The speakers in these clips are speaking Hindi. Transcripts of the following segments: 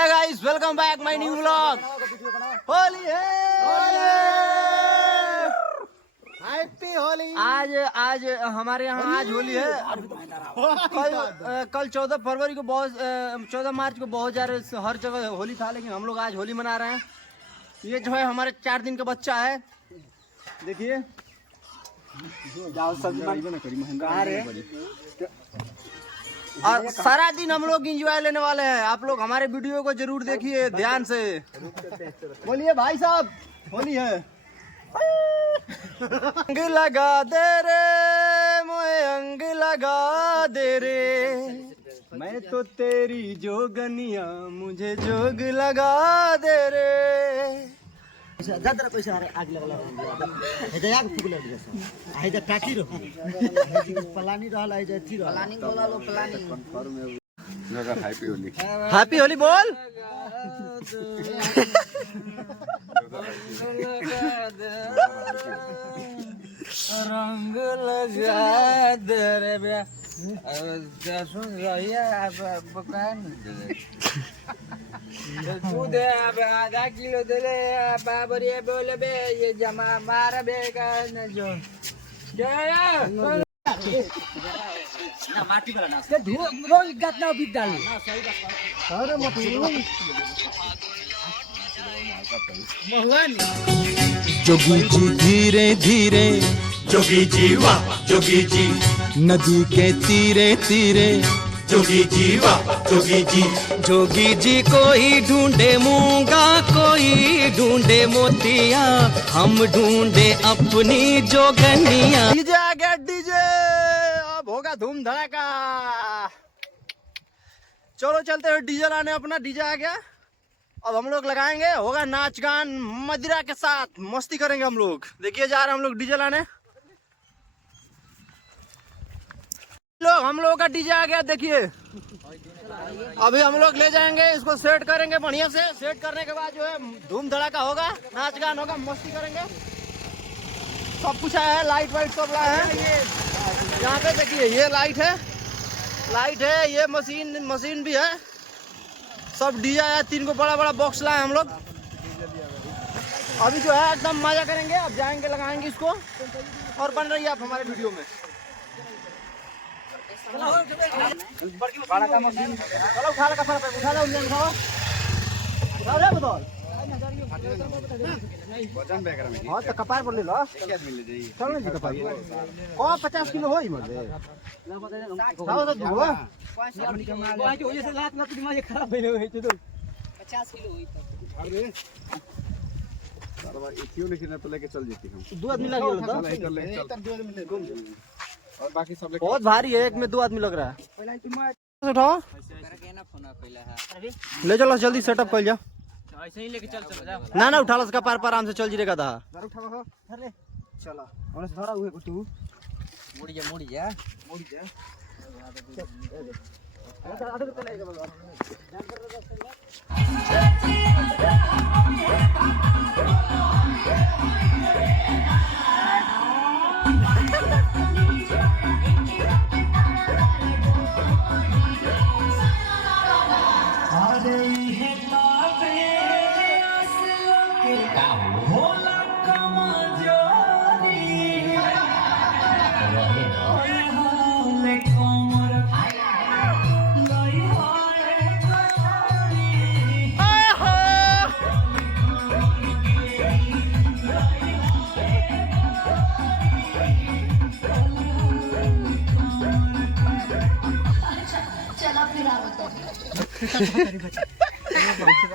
है guys, welcome back my new vlog. Holi है, हैप्पी होली। आज हमारे यहाँ आज होली है। कल 14 फरवरी को 14 मार्च को बहुत सारे हर जगह होली था, लेकिन हम लोग आज होली मना रहे हैं। ये जो है हमारे 4 दिन का बच्चा है, देखिए। और सारा दिन हम लोग एंजॉय लेने वाले हैं। आप लोग हमारे वीडियो को जरूर देखिए ध्यान से। बोलिए भाई साहब, होली है। अंग लगा दे रे मोए, अंग लगा दे रे, मैं तो तेरी जोगनिया, मुझे जोग लगा दे रे। ज्यादा पैसा आग लगला है आग फुकला है ज काटी रहो पलानी रहल है ज थी पलानी बोला लो पलानी लगा हैप्पी होली। हैप्पी होली बोल। रंग लगा दे रे बे, सुन रहिया बकान तू दे आधा किलो दे ले बाबर, ये बोले बे ये जमा मारा बे का न जो ना माटी वाला ना धो रोज गात ना बीत डाल ना सही बात। अरे मोहन जोगी जी धीरे धीरे, जोगी जी वाह जोगी जी, नदी के तीरे तीरे, जोगी जी वाह जोगी जी। जोगी जी कोई ढूंढे मूंगा, कोई ढूंढे मोतिया, हम ढूंढे अपनी जोगनिया। डीजे आ गया, डीजे अब होगा धूम धड़ाका। चलो चलते हैं डीजे लाने, अपना डीजे आ गया। अब हम लोग लगाएंगे, होगा नाच गान मदिरा के साथ, मस्ती करेंगे हम लोग। देखिए जा रहे हैं हम लोग डीजे लाने। लोग हम लोगों का डीजे आ गया, देखिए। अभी हम लोग ले जाएंगे, इसको सेट करेंगे बढ़िया से। सेट करने के बाद जो है धूम धड़ाका होगा, नाच गान होगा, मस्ती करेंगे। सब कुछ आया है, लाइट वाइट सब लाया है। यहाँ पे देखिए ये लाइट है, ये मशीन भी है, सब डीजे आया। 3 को बड़ा बड़ा बॉक्स लाए हम लोग। अभी जो है एकदम मजा करेंगे। अब जाएंगे, लगाएंगे इसको, और बन रही है आप हमारे वीडियो में। चलो उठा लगा फर पे, उठा लो उठाओ रे बदल। वजन बैग में हां तो कपार पर ले लो, एक आदमी ले जाइए। चल जी कपार को 50 किलो होई मरे खाओ तो दुआ 50 होई से लात ना दिमाग खराब भइले होई तो 50 किलो होई तब। अरे सारा इथियो लेके तो लेके चल जेती हम। 2 आदमी लग गेल तो तब 2 आदमी ले घूम, और बाकी सब लेके। बहुत भारी है, एक में 2 आदमी लग रहा है। पहले तुम उठाओ, ले चलो जल्दी सेटअप कर जा। ऐसे ही लेके चल ना उठा लो उसका, पार आराम से चल जीरेगा दा। चला और धरा हुए को तू मुड़ी जा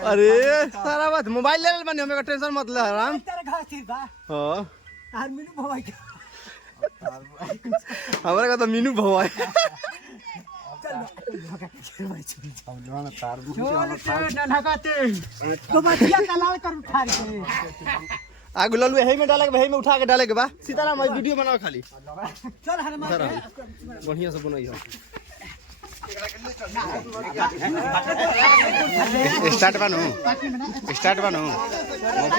अरे सारा बात मोबाइल ले बनी, हमें टेंशन मत ले आराम। हां हमारे का तो मीनू भवाई। आग ललू है में डाले के, भाई में उठा के डाले के बा। सीताराम वीडियो बनाओ खाली, चल बढ़िया से बनाइयो। स्टार्ट बनो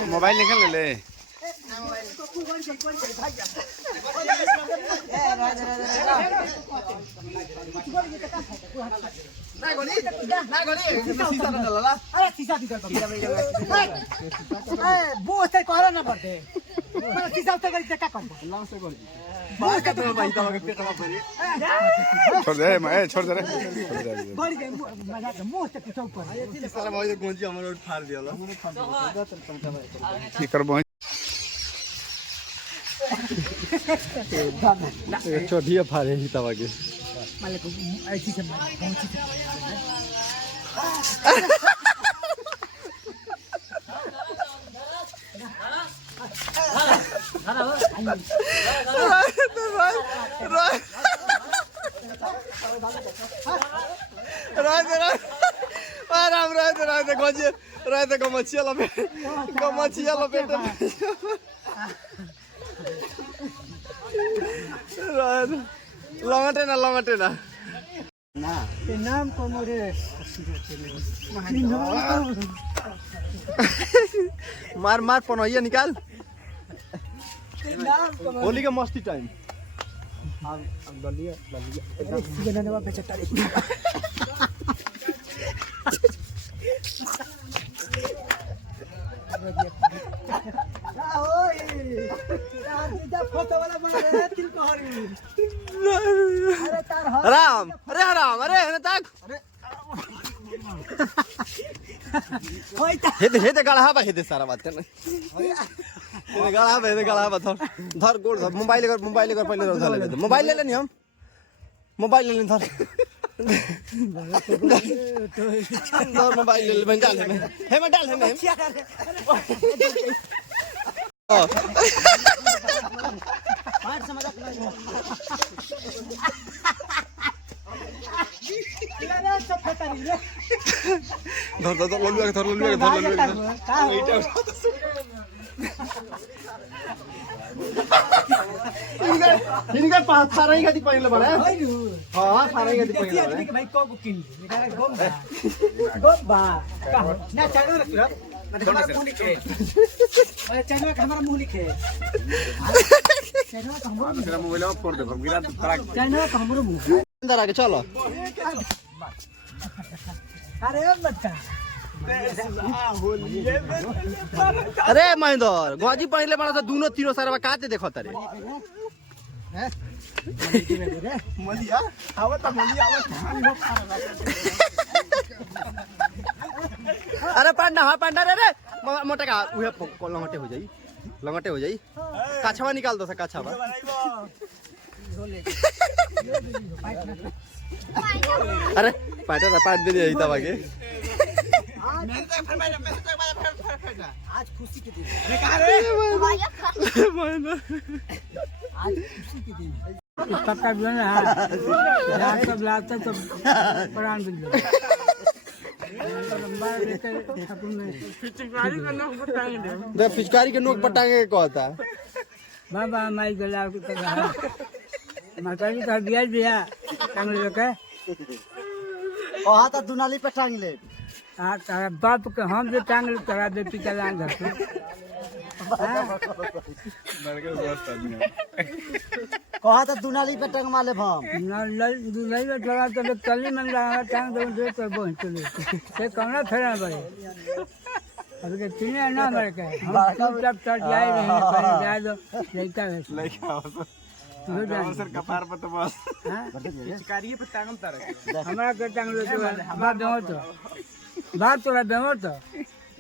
मोबाइल निकल ले। अरे शीशा दी वो से करो ना पड़ते शीशा से करी क्या करता बात का तो भाई तो के पेट में भरे छोड़ दे मैं छोड़ दे रे बड़ी मजा के मुंह से कुछ ऊपर सारा भाई तो गोंजी हमर फाड़ दियाला की करबो छोड़िए फाड़े ही तवा के माले को ऐसी से पहुंची रहते गमछिया लपेट लंगटे ना नाम को मोरे मार पनैया निकाल होली का मस्ती टाइम राम अरे तक हेदे गड़ा बा हेदे सारा बात नहीं गड़ा बा धर गोड़ धर मोबाइल कर पहले धर ले मोबाइल ले लेनी हम मोबाइल ले लेनी धर मोबाइल ले ले मैं डाल है इनका पास सारा ही गति पहले बड़ा है हां सारा ही गति पहले बड़ा है भाई को किन बेटा गोबा ना चाणो रखियो हमारा मुंह लिखे अरे चाणो का हमारा मुंह लिखे चाणो का हमारा तेरा मोबाइल ऑफ कर दे गिरा चाणो का हमारा मुंह अंदर आके चलो अरे बच्चा अरे महेंद्र गौजी पहले बड़ा था दोनों तीनों सारा काते देखो तारे मलिया आवत अरे पांडा हां पांडा रे मोटा का उहे लंगटे हो जाई काछवा निकाल दो सा काछवा अरे पाट दे दे तवा के आज खुशी के दिन आज खुशी के दिन सबका जो है रात सब लाता तो प्राण बिल दो पिचकारी के नोक पटांगे कहता बाबा माई गला के तो माता जी का दिया टांग ले के वहां तो दुनाली पे टांग ले हां तारा बाप के हम जो टांग ले तारा बेटी का लांग घर पे कहा तो दुनाली पे टांग माले भम ना दुनाली में थोड़ा तो कली मन रहा टांग दे तो बहुत चले से कौना फेरा बड़े अभी के तीन ना मर के हम चुपचाप चढ़ जाए रहे पर जा दो लइका है सर कपार पर तो बस चिकारी पे टांगम तारे हमरा के टांग लो तो बात देहो तो बात तोरा देहो तो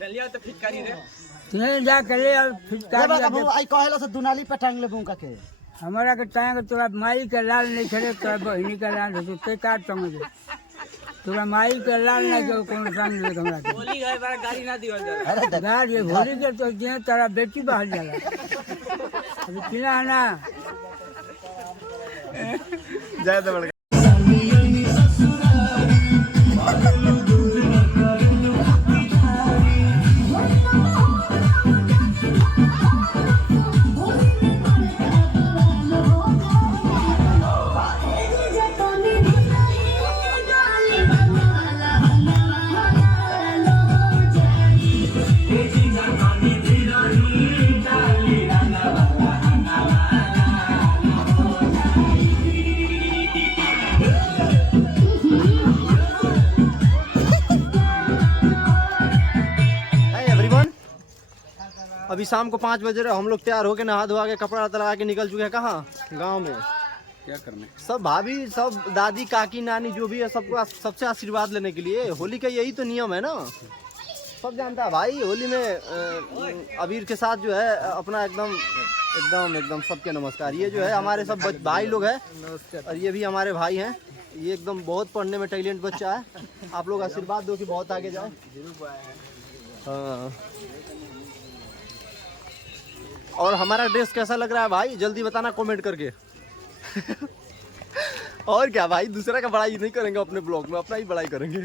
लिया तो फिटकारी रे तू जा के ले और फिटकारी बाबू आई कहलो से दुनाली पे टांग ले बुका के हमरा के टांग तोरा माई के लाल नहीं खड़े तोरा बहिनी के लाल हो ते काट समझ तोरा माई के लाल नहीं के कौन टांग ले हमरा के होली गए बार गाड़ी ना दियो जा गाड़ी होली के तो जे तारा बेटी बाहर जाला अभी किना ना जाए तो बड़ डाली अभी शाम को 5 बजे रहे, हम लोग तैयार होके नहा धोवा के कपड़ा लगा के निकल चुके हैं। कहाँ? गांव में। क्या करने? सब भाभी, सब दादी, काकी, नानी जो भी है सबको सबसे आशीर्वाद लेने के लिए। होली का यही तो नियम है ना, सब जानता है भाई। होली में अबीर के साथ जो है अपना एकदम एकदम एकदम सबके नमस्कार। ये जो है हमारे सब भाई लोग हैं और ये भी हमारे भाई हैं। ये एकदम बहुत पढ़ने में टैलेंट बच्चा है। आप लोग आशीर्वाद दो कि बहुत आगे जाए। हाँ। और हमारा ड्रेस कैसा लग रहा है भाई, जल्दी बताना कमेंट करके। और क्या भाई, दूसरा का बड़ाई नहीं करेंगे अपने ब्लॉग में, अपना ही बड़ाई करेंगे।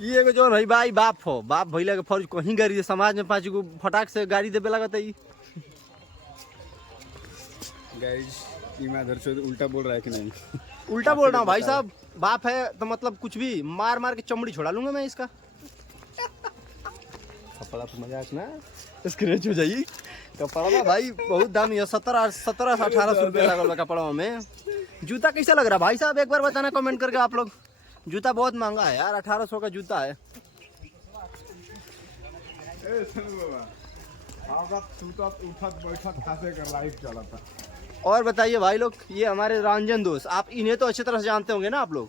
ये जो भाई बाप हो, बाप भैया के फर्ज कहीं गाड़ी समाज में 5 गो फटाक से गाड़ी देवे लगता है। गाइस इधर से उल्टा बोल रहा है कि नहीं? उल्टा बोल रहा हूँ भाई साहब। बाप है तो मतलब कुछ भी मार मार के चमड़ी छोड़ा लूंगा मैं इसका। कपड़ा तो मजाक ना, स्क्रैच हो जाएगी। कपड़ा ना भाई बहुत दामी है, 1700-1800 रुपये लगा कपड़ा में। जूता कैसा लग रहा है भाई साहब, एक बार बताना कमेंट करके आप लोग। जूता बहुत महंगा है यार, 1800 का जूता है। और बताइए भाई लोग, ये हमारे रंजन दोस्त, आप इन्हें तो अच्छी तरह से जानते होंगे ना आप लोग।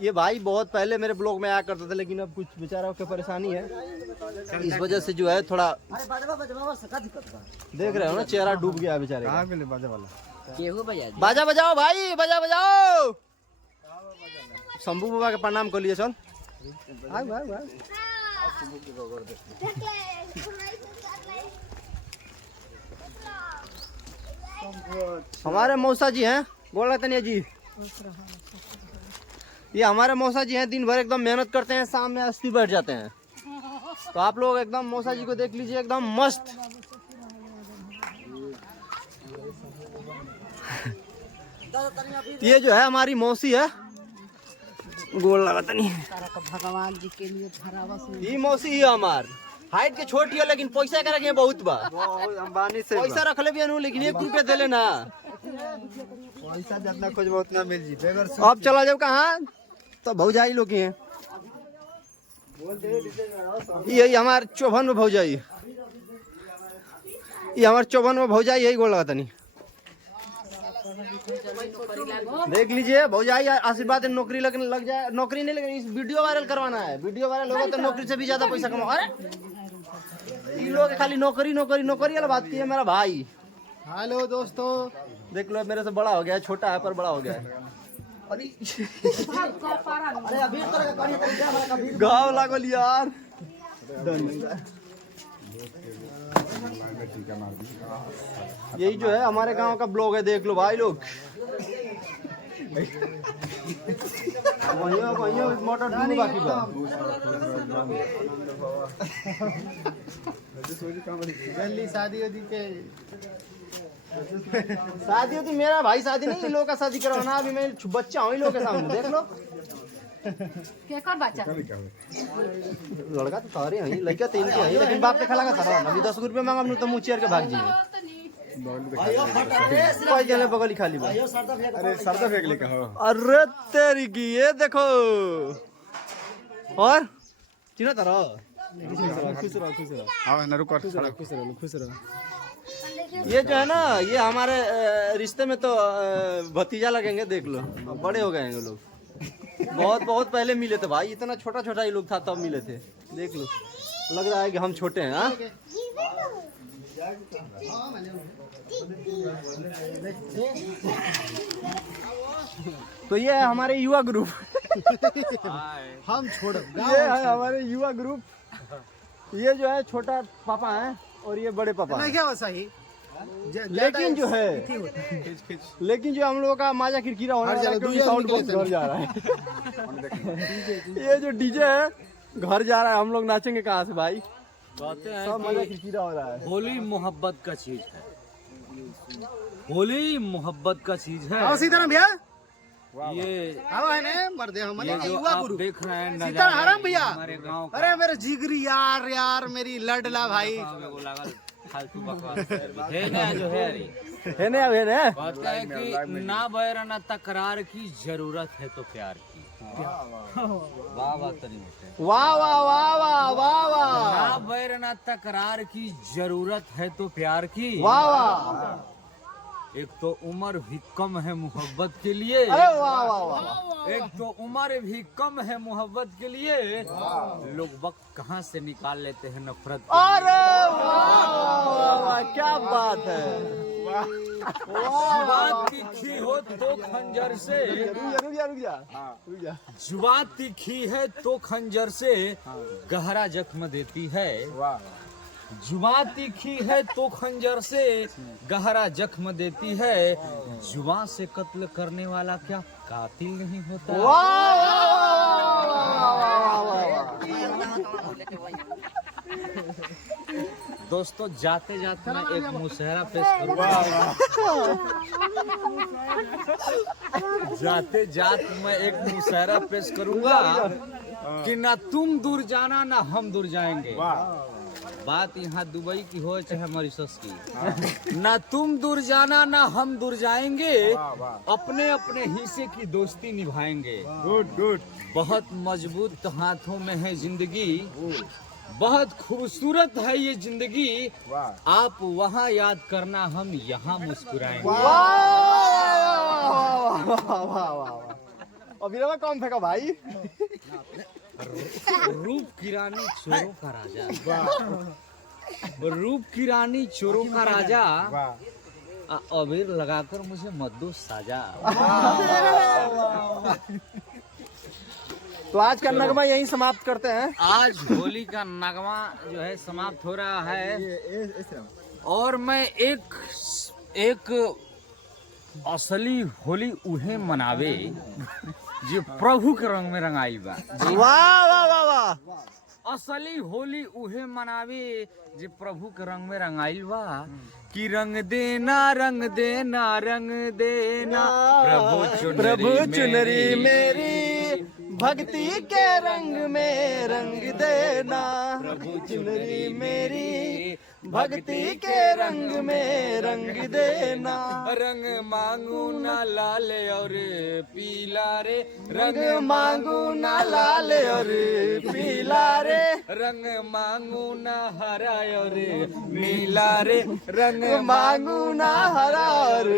ये भाई बहुत पहले मेरे ब्लॉग में आया करता था, लेकिन अब कुछ बेचारा की परेशानी है, इस वजह से जो है थोड़ा देख रहे हो ना, चेहरा डूब गया बेचारे। बाजा बजाओ भाई, बाजा बजाओ। शंभू बाबा के प्रणाम कर लिए। चल हमारे मौसा जी हैं, बोल रहे तनिया जी। ये हमारे मौसा जी हैं, दिन भर एकदम मेहनत करते हैं, शाम में अस्थि बैठ जाते हैं। तो आप लोग एकदम मौसा जी को देख लीजिए, एकदम मस्त। ये जो है हमारी मौसी है, गोल लगा नहीं भगवान जी के लिए ये मौसी ही हमार हाइट के छोटी है, लेकिन पैसा कर रखे बहुत बा। अंबानी से पैसा रख ले भी अनु, लेकिन 1 रुपया दे लेना। पैसा जितना खोज उतना मिल जी। अब चला जाओ कहाँ, तो भौजाई लोग हैं। यही हमारे चौभन में भौजाई, ये हमारे चौभन में भौजाई यही गोल लगाता नहीं। देख लीजिए भौजाई आशीर्वाद नौकरी लग जाए, नौकरी नहीं लगे, इस वीडियो वायरल करवाना है। वीडियो वायरल होगा तो नौकरी से भी ज्यादा पैसा कमाओ। अरे इन लोग खाली नौकरी नौकरी नौकरी वाला बात की है। मेरा भाई, हेलो दोस्तों, देख लो मेरे से बड़ा हो गया, छोटा है पर बड़ा हो गया है। गाँव लागल यार। यही जो है हमारे गांव का ब्लॉग है, देख लो भाई लोग। मोटर बाकी शादी होती मेरा भाई शादी नहीं, इन लोगों का शादी करवाना। अभी मैं बच्चा हूँ इन लोगों के सामने, देख लो। बच्चा लड़का तो सारे हैं, लड़का 3 के हैं, लेकिन बाप पे खला का सारा। अभी 10 रुपये मांगा तो मुँह चेयर के भाग जाइए। बगल खाली। अरे सरदा फेंक ले कहो। अरे तेरी की, ये देखो। और चिन्ह तारा खुश रहो खुश रहो। ये जो है ना, ये हमारे रिश्ते में तो भतीजा लगेंगे, देख लो। बड़े हो गए लोग, बहुत बहुत पहले मिले थे भाई, इतना छोटा छोटा ही लोग था तब मिले थे। देख लो, लग रहा है कि हम छोटे हैं। हाँ तो ये है हमारे युवा ग्रुप। हम छोड़, ये है हमारे युवा ग्रुप। ये जो है छोटा पापा है और ये बड़े पापा है। क्या वैसा ही, लेकिन जो हम लोगों का माजा किरकिरा होने वाला है, क्योंकि साउंड बहुत घर जा रहा है। ये जो डीजे है घर जा रहा है, हम लोग नाचेंगे कहाँ से भाई? सब माजा किरकिरा हो रहा है। होली मोहब्बत का चीज है, होली मोहब्बत का चीज है। सीताराम भैया, ये मर्दे ये जो आप देख रहे हैं सीताराम भैया, हमारे गांव का। अरे मेरे जिगरी यार मेरी लडला भाई। फालतू बकवास है ना जो है रे। है ना कहता है कि ना बैर ना तकरार की, जरूरत है तो प्यार की। वाह वाह तरी होते वाह वाह वाह वाह वाह वाह ना बैर ना तकरार की जरूरत है तो प्यार की। वाह वाह। एक तो उम्र भी कम है मोहब्बत के लिए, अरे वाह वाह वाह। एक तो उम्र भी कम है मोहब्बत के लिए, लोग वक्त कहाँ से निकाल लेते हैं नफरत के लिए। अरे वाह वाह वाह, क्या बात है। जुबान तीखी हो तो खंजर से, रुक जा। जुबान तीखी है तो खंजर से गहरा जख्म देती है। जुबान तीखी है तो खंजर से गहरा जख्म देती है। जुबान से कत्ल करने वाला क्या कातिल नहीं होता? वाह वाह वाह। दोस्तों जाते जाते मैं एक मुशहरा पेश करूंगा। जाते जाते मैं एक मुशहरा पेश करूंगा कि ना तुम दूर जाना ना हम दूर जाएंगे। बात यहाँ दुबई की हो चाहे मॉरिशस की, ना तुम दूर जाना ना हम दूर जाएंगे, अपने अपने हिस्से की दोस्ती निभाएंगे। गुड। बहुत मजबूत हाथों में है जिंदगी, बहुत खूबसूरत है ये जिंदगी, आप वहाँ याद करना हम यहाँ मुस्कुराएंगे। अभी ना कौन फेंका भाई। रूप की रानी चोरों का राजा, रूप की रानी चोरों का राजा, अबीर लगाकर मुझे मत दो साजा। तो आज का नगमा यहीं समाप्त करते हैं। आज होली का नगमा जो है समाप्त हो रहा है और मैं एक असली होली उहे मनावे जो प्रभु के रंग में रंगाई बा। वाह वाह वाह वाह। असली होली उहे मनावे जो प्रभु के रंग में रंगाइल बा कि रंग देना रंग देना रंग देना प्रभु चुनरी मेरी भक्ति के रंग में रंग देना। प्रभु चुनरी मेरी भक्ति के रंग में रंग देना। रंग मांगू ना लाल और पीला रे, रंग मांगू ना लाल और पीला रे, रंग मांगू ना हरा और नीला रे, रंग मांगू ना हरा और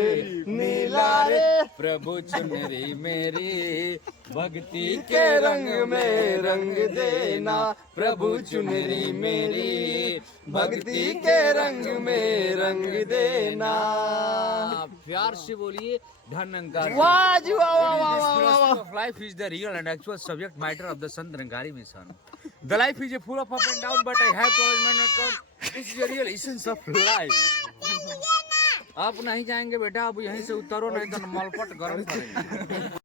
नीला रे। प्रभु चुनरी मेरी भक्ति के रंग में रंग देना। प्रभु चुनरी मेरी भक्ति के रंग में रंग देना। प्यार से बोलिए धनंकार। वाह जी वाह वाह वाह वाह। of life is the real and actual subject matter of the Sant Rangari mission. The life is a full of up and down, but I have to always maintain this is the real essence of life. आप नहीं जाएंगे बेटा, अब यहीं से उतरो नहीं तो मलपट गर्म करेंगे।